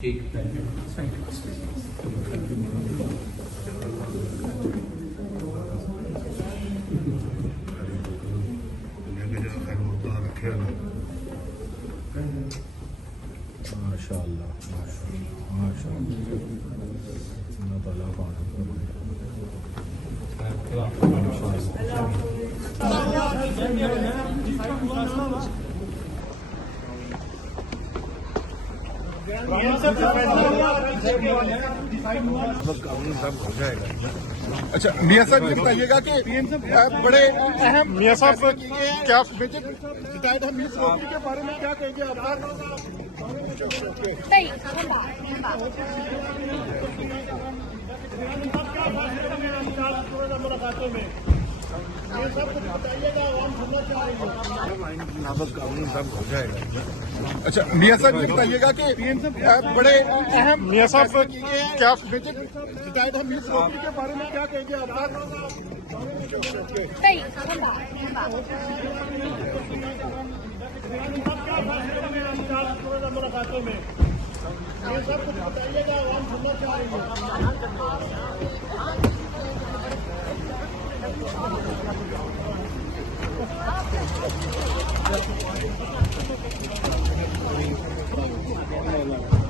ठीक। माशाअल्लाह हो जाएगा। अच्छा मियाँ साहब ये बताइएगा कि बड़े अहम मियाँ साहब क्या रिटायर्ड है मिस रोटी के बारे में क्या कहेंगे आप? हो जाएगा। अच्छा मियाँ साहब ये बताइएगा कि बड़े अहम मियाँ साहब क्या रिटायर्ड है मिस रोटी के बारे में क्या कहेंगे आप? मुलाकातों में ये सब कुछ बताइएगा, आवाम सुनना चाह रही है।